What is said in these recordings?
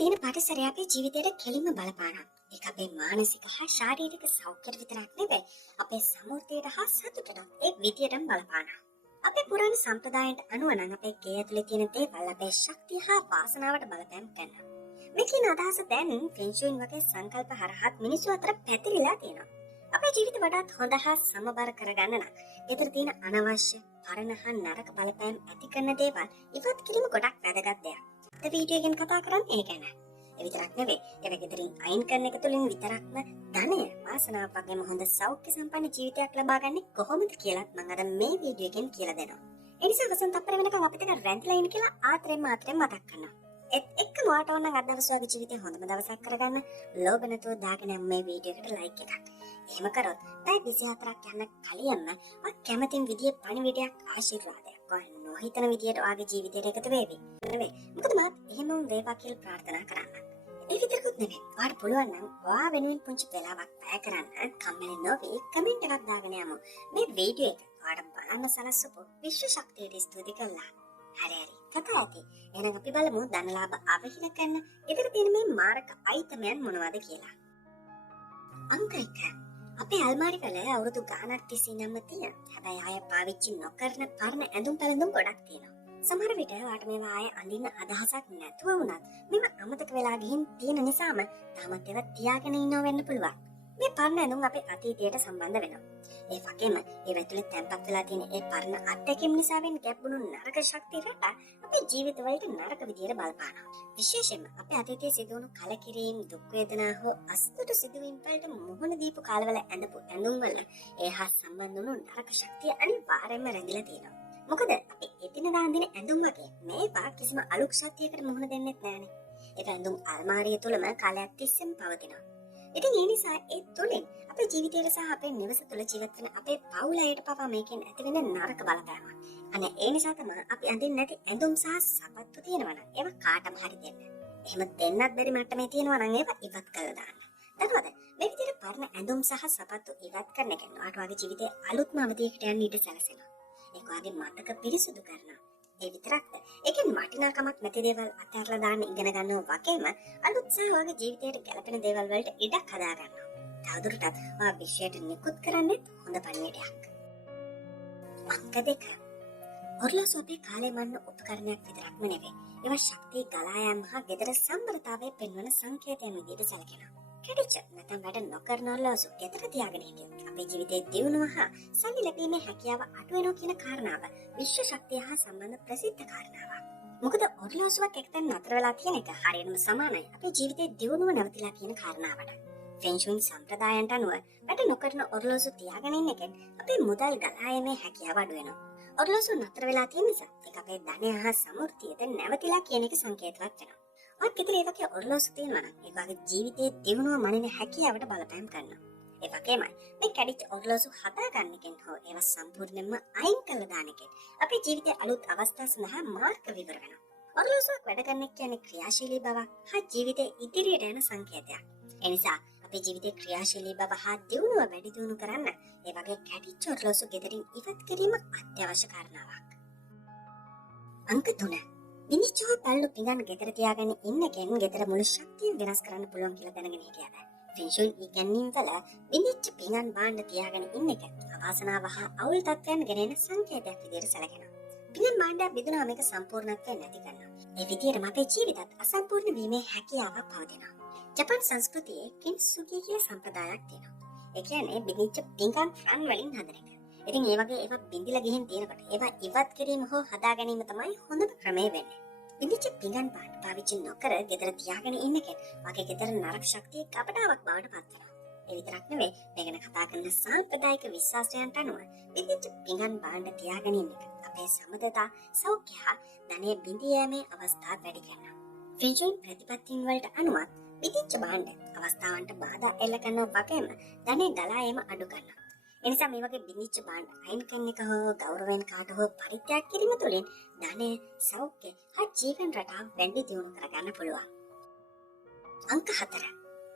තියෙන පරිසරය අපේ ජීවිතයට කෙලින්ම බලපානවා. ඒක අපේ මානසික හා ශාරීරික සෞඛ්‍යයට විතරක් නෙවෙයි අපේ සමෘද්ධියට හා සතුටට ඒ විදියටම බලපානවා. අපේ පුරාණ සම්ප්‍රදායන්ට අනුව නම් අපේ ගේ ඇතුලේ තියෙන දේවල් අපේ ශක්තිය හා වාසනාවට බලපෑම් කරනවා. මේ කියන අදහස දැන් ෆෙන්ෂුයින් වගේ සංකල්ප හරහා මිනිස්සු අතර පැතිරිලා තියෙනවා. අපේ ජීවිත වඩාත් හොඳ හා සමබර කරගන්න නම් ඒතර තියෙන අනවශ්‍ය පරණ හා නරක බලපෑම් ඇති කරන දේවල් ඉවත් කිරීම ගොඩක් වැදගත් දෙයක්. අද වීඩියෝ එකෙන් කතා කරන්නේ ඒ ගැන. ඒ විතරක් නෙවෙයි ඒක ගෙදරින් අයින් කරන එක තුළින් විතරක්ම ධනය වාසනාව වගේම හොඳ සෞඛ්‍ය සම්පන්න ජීවිතයක් ලබා ගන්න කොහොමද කියලාත් මම අද මේ වීඩියෝ එකෙන් කියලා දෙනවා. ඒ නිසා වසන්ත අපර වෙනකන් අපිට රැඳිලා ඉන්න කියලා ආත්‍රෙන් මතක් කරනවා. එක්කම ඔයාට ඕන නම් අද දවස් වගේ ජීවිතේ හොඳම දවසක් කරගන්න ලෝභ නැතුව දාගෙන මේ වීඩියෝ එකට ලයික් එකක්. එහෙම කරොත් පැය 24ක් යන කලින්ම ඔය කැමතින් විදියේ පණිවිඩයක් ආශිර්වාදයක් ඔය නොහිතන විදියට ඔයාගේ ජීවිතයට එකතු වෙවි. නෙවෙයි. මොකද මාත් එහෙමම වේවා කියලා ප්‍රාර්ථනා කරන්න. ඒ විතරකුත් නෙවෙයි. ඔයාට පුළුවන් නම් ඔයා වෙනුවෙන් පුංචි වෙලාවක් වැය කරන්න කම්මැලි නොවි කමෙන්ට් එකක් දාගෙන යමු. මේ වීඩියෝ එක ඔයාට බලන්න සලස්වපු විශ්ව ශක්තියට ස්තුති කළා. හරි. කතා ඇති. එහෙනම් අපි බලමු ධනලාභ අවහිර කරන ඉතින් තියෙන මේ මාරක අයිතමයන් මොනවද කියලා. අංක 1. අපේ අල්මාරි වල අවුරුදු ගාණක් තිස්සේ නම් තියෙන. හැබැයි ආය පාවිච්චි නොකරන පරණ ඇඳුම් පැළඳුම් ගොඩක් තියෙනවා. සමහර විට වාට මේවා ආය අඳින්න අදහසක් නැතුව වුණත් මේවා අමතක වෙලා ගිහින් තියෙන නිසාම තාමත් ඒවා තියාගෙන ඉන්නව වෙන්න පුළුවන්. මේ පරණ ඇඳුම් අපේ අතීතයට සම්බන්ධ වෙනවා. ඒ වගේම ඒ ඇතුලේ තැම්පත් වෙලා තියෙන ඒ පරණ අත්දැකීම් නිසා වෙන ගැඹුණු නරක ශක්තිය රට අපේ ජීවිතවලට නරක විදියට බලපානවා. විශේෂයෙන්ම අපේ අතීතයේ සිදුවුණු කලකිරීම, දුක් වේදනා හෝ අසතුට සිදුවීම් වලට මුහුණ දීපු කාලවල ඇඳපු ඇඳුම් වල ඒ හා සම්බන්ධ වුණු නරක ශක්තිය අනිවාර්යයෙන්ම රැඳිලා තියෙනවා. මොකද අපි එදිනෙදා අඳින ඇඳුම් වගේ මේවා කිසිම අලුත් ශක්තියකට මුහුණ දෙන්නෙත් නෑනේ. ඒක ඇඳුම් අල්මාරිය තුලම කාලයක් තිස්සෙම පවතිනවා. ඉතින් ඒ නිසා ඒ තුලින් අපේ ජීවිතයට සහ අපේ නිවස තුළ ජීවත් වෙන අපේ පවුලයට පවා මේකෙන් ඇතිවෙන නරක බලපෑමක්. අනේ ඒ නිසා තමයි අපි අඳින්නේ නැති ඇඳුම් සහ සපත්තු තියෙනවා නම් ඒවා කාටම හරි දෙන්න. එහෙම දෙන්නත් බැරි මට්ටමේ තියෙනවා නම් ඒවා ඉවත් කරලා දාන්න. දන්නවද? මේ විදිහට පරණ ඇඳුම් සහ සපත්තු ඉවත් කරන එක ඔයාට වගේ ජීවිතේ අලුත්ම අවධියකට යන්න ඉඩ සැලසෙනවා. ඒක ඔයාගේ මතක පිරිසුදු කරනවා. ඒ විතරක්ද ඒකෙන් වටිනාකමක් නැති දේවල් අතහැරලා දාන්න ඉගෙන ගන්නවා වගේම අලුත් සහ ඔයාගේ ජීවිතයට ගැලපෙන දේවල් වලට ඉඩක් හදා ගන්නවා. තවදුරටත් ඔයා විශ්වයට නිකුත් කරන්නේ හොඳ පණිවිඩයක්. අංක 2. ඔරලෝසු අපේ කාලේ මන්න උපකරණයක් විතරක්ම නෙවෙයි. ඒවා ශක්තිය ගලා යාම හා ගෙදර සම්බරතාවයේ පෙන්වන සංකේතයන් විදිහට සැලකෙනවා. කැඩිච්ච නැත්නම් වැඩ නොකරන ඔරලෝසු ගෙදර තියාගෙන හිටියොත් අපේ ජීවිතයේ දියුණුව හා සල්ලි ලැබීමේ හැකියාව අඩු වෙනවා කියන කාරණාව විශ්ව ශක්තිය හා සම්බන්ධ ප්‍රසිද්ධ කාරණාවක්. මොකද ඔරලෝසුවක් එක්තෙන් නතර වෙලා තියෙන එක හරියටම සමානයි අපේ ජීවිතයේ දියුණුව නැවතිලා තියෙන කාරණාවට. ෆෙන්ෂුයින් සම්ප්‍රදායන්ට අනුව වැඩ නොකරන ඔරලෝසු තියාගෙන ඉන්න එකෙන් අපේ මුදල් ගලා යෑමේ හැකියාව අඩු වෙනවා. ඔරලෝසු නතර වෙලා තියෙන නිසා ඒක අපේ ධනය හා සමෘද්ධියට නැවතිලා කියන එක සංකේතවත් වෙනවා. ඔය කිතල ඒ වගේ ඔරලෝසු තියෙනවා නම් ඒ වගේ ජීවිතයේ දියුණුව මනින හැකියාවට බලපෑම් කරනවා. ඒ වගේම මේ කැඩිච්ච ඔරලෝසු හදාගන්න එකෙන් හෝ ඒවා සම්පූර්ණයෙන්ම අයින් කරලා දාන එකෙන් අපේ ජීවිතයේ අලුත් අවස්ථා සඳහා මාර්ග විවර වෙනවා. ඔරලෝසුවක් වැඩ කරන කියන්නේ ක්‍රියාශීලී බව හා ජීවිතයේ ඉදිරියට යන සංකේතයක්. ඒ නිසා අපේ ජීවිතයේ ක්‍රියාශීලී බව හා දියුණුව වැඩි දියුණු කරන්න ඒ වගේ කැඩිච්ච ඔරලෝසු ගෙදරින් ඉවත් කිරීම අත්‍යවශ්‍ය කාරණාවක්. අංක 3. විනිශ්චය පල්ලු පිඟන් ගෙදර තියාගෙන ඉන්න කෙන් ගෙදර මුළු ශක්තිය වෙනස් කරන්න පුළුවන් කියලා දැනගෙන හිටියාද? ෆෙන්ෂුයින් ඉගැන්වීම් වල විනිච්ච පිඟන් භාණ්ඩ තියාගෙන ඉන්න එක අවාසනාව හා අවුල් තත්ත්වයන් ගෙනෙන සංකේතයක් විදිහට සැලකෙනවා. පිඟන් භාණ්ඩ බෙදුනම මේක සම්පූර්ණත්වයෙන් නැති කරනවා. ඒ විදිහටම අපේ ජීවිතත් අසම්පූර්ණ වීමේ හැකියාවක් පවතිනවා. ජපාන් සංස්කෘතියේ කින්සුගි කියන සම්ප්‍රදායක් තියෙනවා. ඒ කියන්නේ විනිච්ච පිඟන් ෆ්‍රන් වලින් හදන එක. ඉතින් ඒ වගේ ඒවා බින්දිලා ගිහින් තියෙනකොට ඒවා ඉවත් කිරීම හෝ හදා ගැනීම තමයි හොඳම ක්‍රමය වෙන්නේ. විනිච්ච පිඟන් පාවිච්චි නොකර ගෙදර තියාගෙන ඉන්න කෙන වගේ ගෙදර නරක ශක්තිය කපටාවක් බවට පත් වෙනවා. ඒ විතරක් නෙවෙයි මේ ගැන කතා කරන සාම්ප්‍රදායික විශ්වාසයන්ට අනුව විනිච්ච පිඟන් භාණ්ඩ තියාගෙන ඉන්න එක අපේ සමතතා සෞඛ්‍ය හා ධනය බිඳී යෑමේ අවස්ථා වැඩි කරනවා. ෆෙන්ෂුයින් ප්‍රතිපත්තීන් වලට අනුව විනිච්ච භාණ්ඩ අවස්ථාවන්ට බාධා එල්ල කරනවා වගේම ධනය ගලා යෑම අඩු කරනවා. එනිසා මේ වගේ බිනිච්ච භාණ්ඩ අයින් කරන එක හෝ ගෞරවයෙන් කාට හෝ පරිත්‍යාග කිරීම තුළින් ධනය, සෞඛ්‍ය හා ජීවන රටාව වැඩි දියුණු කරගන්න පුළුවන්. අංක 4.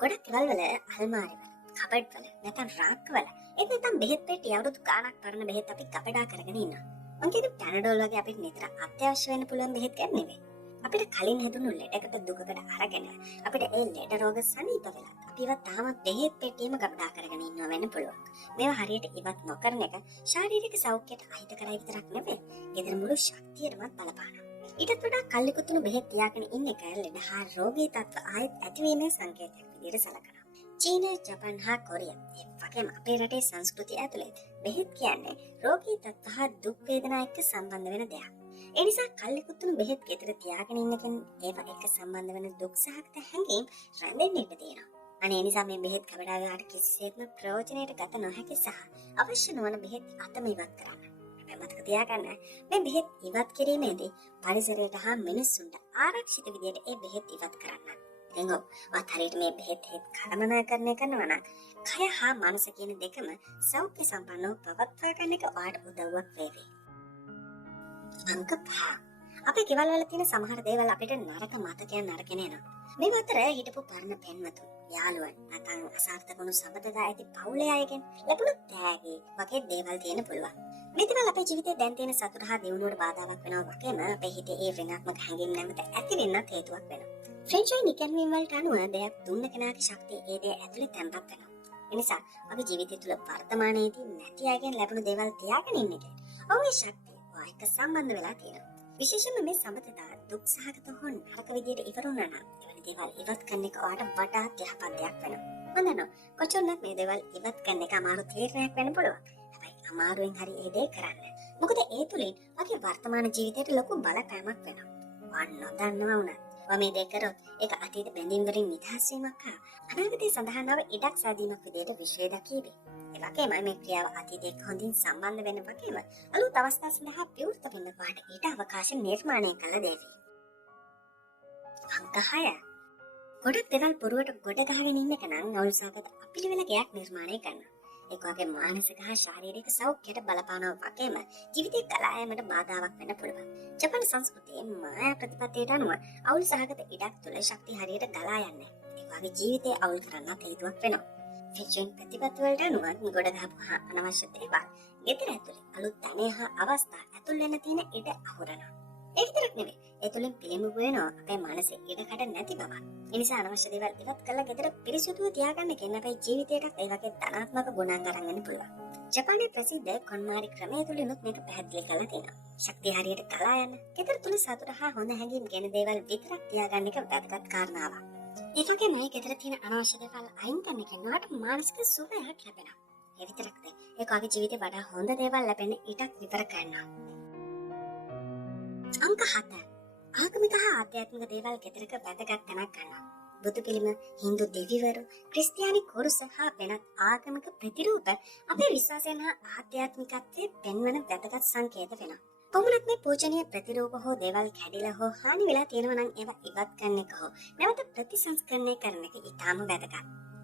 ගොඩක් ගෙවල් වල අල්මාරි වල, කබඩ් වල, නැත්නම් රාක් වල ඒත් නැත්නම් බෙහෙත් පෙට්ටි අවුරුදු ගාණක් පරණ බෙහෙත් අපි කපඩා කරගෙන ඉන්නවා. මං කියන්නේ පැනඩෝල් වගේ අපිට නිතර අත්‍යවශ්‍ය වෙන්න පුළුවන් බෙහෙත් ගන්න නෙවෙයි. අපිට කලින් හැදුණු ලෙඩකට දුකකට අරගෙන අපිට ඒ ලෙඩ රෝග සනීප වෙලා අපිව තාමත් බෙහෙත් පෙට්ටියම ගබඩා කරගෙන ඉන්නවා වෙන්න පුළුවන්. මේවා හරියට ඉවත් නොකරන එක ශාරීරික සෞඛ්‍යයට අහිත කරයි විතරක් නෙවෙයි, ගෙදර මුළු ශක්තියටමත් බලපානවා. ඊටත් වඩා කල්ලිකුතුණු බෙහෙත් තියාගෙන ඉන්න එක ලෙඩ හා රෝගී තත්ත්ව ආයෙත් ඇතිවීමේ සංකේතයක් විදිහට සලකනවා. චීනය, ජපාන් හා කොරියා ඒ වගේම අපේ රටේ සංස්කෘතිය ඇතුළේ බෙහෙත් කියන්නේ රෝගී තත්ත්ව හා දුක් වේදනා එක්ක සම්බන්ධ වෙන දෙයක්. ඒ නිසා කල්ලිකුතුණු බෙහෙත් ගෙදර තියාගෙන ඉන්නකෙන් ඒවා එක්ක සම්බන්ධ වෙන දුක් සහගත හැඟීම් රැඳෙන්න ඉඩ තියෙනවා. අනේ ඒ නිසා මේ බෙහෙත් කවදාවත් කිසිසේත්ම ප්‍රයෝජනයට ගත නොහැකි සහ අවශ්‍ය නොවන බෙහෙත් අතම ඉවත් කරන්න. මතක තියාගන්න මේ බෙහෙත් ඉවත් කිරීමේදී පරිසරයට හා මිනිස්සුන්ට ආරක්ෂිත විදියට ඒ බෙහෙත් ඉවත් කරන්න. එතෙන්ගො වත් හරියට මේ බෙහෙත් කළමනාකරණය කරනවා නම් කය හා මනස කියන දෙකම සෞඛ්‍ය සම්පන්නව පවත්වා ගන්න එක ඔයාලට උදව්වක් වේවි. අංක 5. අපේ ගෙවල් වල තියෙන සමහර දේවල් අපිට නරක මතකයන් අරගෙන එනවා. මේ අතර හිටපු පරණ පෙන්වතුන්, යාළුවන්, නැත්නම් අසාර්ථක වුණු සම්බන්ධතා ඇති පවුලේ අයගෙන් ලැබුණු තෑගි වගේ දේවල් තියෙන පුළුවන්. මේ දේවල් අපේ ජීවිතේ දැන් තියෙන සතුට හා දියුණුවට බාධාවක් වෙනවා වගේම අපේ හිතේ ඒ ඍණාත්මක හැඟීම් නැවත ඇති වෙන්නත් හේතුවක් වෙනවා. ෆ්‍රෙන්චයින් ඉගැන්වීම් වලට අනුව දෙයක් දුන්න කෙනාගේ ශක්තිය ඒ දේ ඇතුලේ තැන්පත් වෙනවා. ඒ නිසා අපි ජීවිතය තුළ වර්තමානයේදී නැති අයගෙන් ලැබුණු දේවල් තියාගෙන ඉන්න එක ඔවුන්ගේ ශක්තිය ඔයක සම්බන්ධ වෙලා තියෙනවා. විශේෂයෙන්ම මේ සම්බන්ධතා දුක් සහගත හෝ නරක විදියට ඉවර වුණා නම් එවැනි දේවල් ඉවත් කරන එක ඔයාලට වඩාත් යහපත් දෙයක් වෙනවා. මම දන්නවා කොච්චරක් මේ දේවල් ඉවත් කරන එක අමාරු තීරණයක් වෙන්න පුළුවන්. හැබැයි අමාරුවෙන් හරි ඒ දේ කරන්න. මොකද ඒ තුලින් ඔයාගේ වර්තමාන ජීවිතයට ලොකු බලපෑමක් වෙනවා. ඔයා නොදන්නවා වුණත් ඔයා මේ දේ කරොත් ඒක අතීත බැඳීම් වලින් නිදහස් වීමක් හා අනාගතයේ සඳහන් වන ඉඩක් සෑදීමක් විදියට විශ්ලේෂණය දක්වීවි. ඒ වගේම මේ ක්‍රියාව අතීතයට හොඳින් සම්බන්ධ වෙන වගේම අලුත් අවස්ථා සඳහා විවෘත වෙන්න පාට ඊට අවකාශ නිර්මාණය කළ දෙවි. අංක 6. ගොඩක් දේවල් පුරුවට ගොඩ ගහගෙන ඉන්න එක නම් අවුල්සාගත අපිලිවෙල ගයක් නිර්මාණය කරනවා. ඒක වගේ මානසික හා ශාරීරික සෞඛ්‍යයට බලපානවා වගේම ජීවිතේ ගලා යාමට බාධාවක් වෙන්න පුළුවන්. ජපාන සංස්කෘතියේ මායා ප්‍රතිපත්තියට අනුව අවුල් සහගත ඉඩක් තුළ ශක්තිය හරියට ගලා යන්නේ. ඒ වගේ ජීවිතේ අවුල් කරන්නත් හේතුවක් වෙනවා. ෆික්ෂන් ප්‍රතිපත්ති වලට අනුව ගොඩ ගහපු අනවශ්‍ය දේවල් ගෙදර ඇතුලේ අලුත් තැනේ හා අවස්ථා ඇතුල් වෙන්න තියෙන ඉඩ අහුරනවා. ඒ විතරක් නෙවෙයි. ඒ තුලින් පිළිඹු වෙනවා අපේ මනසේ ඉඩකඩ නැති බව. ඒ නිසා අනවශ්‍ය දේවල් ඉවත් කරලා ගෙදර පිරිසුදුව තියාගන්න කියන අපේ ජීවිතයටත් ඒ වගේ ධනාත්මක ගුණාංග අරන් යන්න පුළුවන්. ජපානයේ ප්‍රසිද්ධ කොන්මාරි ක්‍රමය තුලිනුත් මේක පැහැදිලි කරලා තියෙනවා. ශක්තිය හරියට ගලා යන ගෙදර තුල සතුට හා හොඳ හැඟීම් ගෙන දේවල් විතරක් තියාගන්න එක වැදගත් කාරණාවක්. ඒ වගේම මේ ගෙදර තියෙන අනවශ්‍ය දේවල් අයින් කරන එක නට මානසික සුවයක් ලැබෙනවා. ඒ විතරක්ද ඒක ඔයාගේ ජීවිතේ වඩා හොඳ දේවල් ලැබෙන්න ඉඩක් විතර කරනවා. අංක 7. ආගමික හා ආධ්‍යාත්මික දේවල් ගෙදරක වැදගත් තැනක් ගන්නවා. බුදු පිළිම, හින්දු දෙවිවරු, ක්‍රිස්තියානි කුරුස හා වෙනත් ආගමික ප්‍රතිරූප අපේ විශ්වාසයන් හා ආධ්‍යාත්මිකත්වයේ පෙන්වන වැදගත් සංකේත වෙනවා. කොමුණක් මේ පූජනීය ප්‍රතිරූප හෝ දේවල් කැඩිලා හෝ හානි වෙලා තියෙනවා නම් ඒවා ඉවත් කරන එක හෝ නැවත ප්‍රතිසංස්කරණය කරන එක ඉතාම වැදගත්.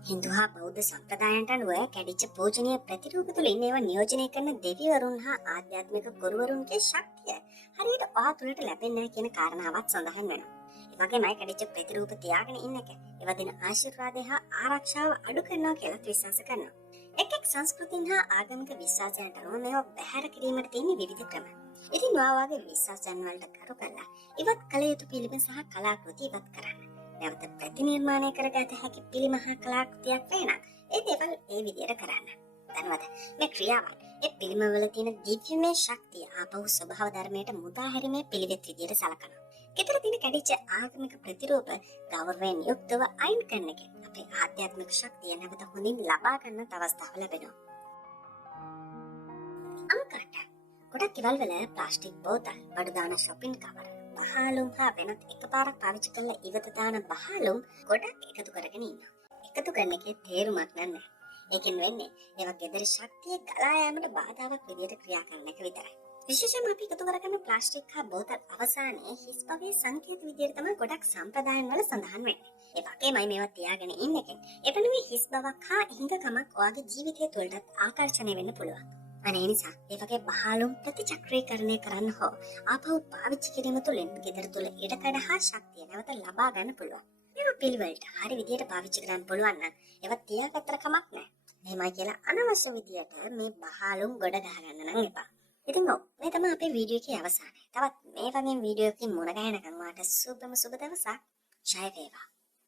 හින්දු හා බෞද්ධ සම්ප්‍රදායන්ට අනුව කැඩිච්ච පූජනීය ප්‍රතිරූප තුළින් ඒවා නියෝජනය කරන දෙවිවරුන් හා ආධ්‍යාත්මික ගුරුවරුන්ගේ ශක්තිය හරියට ඔයා තුළට ලැබෙන්නේ නැහැ කියන කාරණාවත් සඳහන් වෙනවා. ඒ වගේමයි කැඩිච්ච ප්‍රතිරූප තියාගෙන ඉන්න එක ඒවා දෙන ආශිර්වාදය හා ආරක්ෂාව අඩු කරනවා කියලා විශ්වාස කරනවා. එක් සංස්කෘතින් හා ආගමික විශ්වාසයන්ට අනුව මේවා බැහැර කිරීමට තියෙන විවිධ ක්‍රම. ඉතින් ඔයාගේ විශ්වාසයන් වලට කරු කරලා ඉවත් කළ යුතු පිළිම සහ කලාකෘති ඉවත් කරන්න. නැවත ප්‍රතිනිර්මාණය කරගත හැකි පිළිම හා කලාකෘතියක් වෙනනම් ඒ දේවල් ඒ විදිහට කරන්න. දන්නවද මේ ක්‍රියාවන් ඒ පිළිම වල තියෙන දිව්‍යමය ශක්තිය ආපහු ස්වභාව ධර්මයට මුදා හැරීමේ පිළිවෙත් විදිහට සලකනවා. ගෙදර තියෙන කැඩිච්ච ආගමික ප්‍රතිරූප ගෞරවයෙන් යුක්තව අයින් කරන එක අපේ ආධ්‍යාත්මික ශක්තිය නැවත හොඳින් ලබා ගන්න අවස්ථාව ලැබෙනවා. අංක 8. ගොඩක් ගෙවල් වල ප්ලාස්ටික් බෝතල්, බඩු දාන shopping කවර, බහලුම් හා වෙනත් එකපාරක් පාවිච්චි කරලා ඉවත දාන බහලුම් ගොඩක් එකතු කරගෙන ඉන්නවා. එකතු කරන එකේ තේරුමක් නැහැ. ඒකෙන් වෙන්නේ ඒවා ගෙදර ශක්තිය ගලා යාමට බාධාවක් විදියට ක්‍රියා කරන එක විතරයි. විශේෂයෙන්ම අපි එකතු කරගෙන ප්ලාස්ටික් හා බෝතල් අවසානයේ හිස් පවේ සංකේත විදියට තමයි ගොඩක් සම්ප්‍රදායන් වල සඳහන් වෙන්නේ. ඒ වගේමයි මේවා තියාගෙන ඉන්න එකෙන් එතනමේ හිස් බවක් හා හිඟකමක් ඔයාගේ ජීවිතය තුළට ආකර්ෂණය වෙන්න පුළුවන්. අනේ නිසා ඒ වගේ බහලුම් ප්‍රතිචක්‍රීකරණය කරන්න හෝ ආපහු පාවිච්චි කිරීම තුළින් ගෙදර තුළ ඉඩකඩ හා ශක්තිය නැවත ලබා ගන්න පුළුවන්. මේවා පිළිවෙලට හරි විදියට පාවිච්චි කරන්න පුළුවන් නම් ඒවා තියාගත්තර කමක් නැහැ. එහෙමයි කියලා අනවශ්‍ය විදියට මේ බහලුම් ගොඩ ගහ ගන්න නම් එපා. ඉතින් ඔව් මේ තමයි අපේ වීඩියෝ එකේ අවසානය. තවත් මේ වගේ වීඩියෝ එකකින් මුණ ගැහෙනකම් වාට සුබම සුබ දවසක්. ජය වේවා.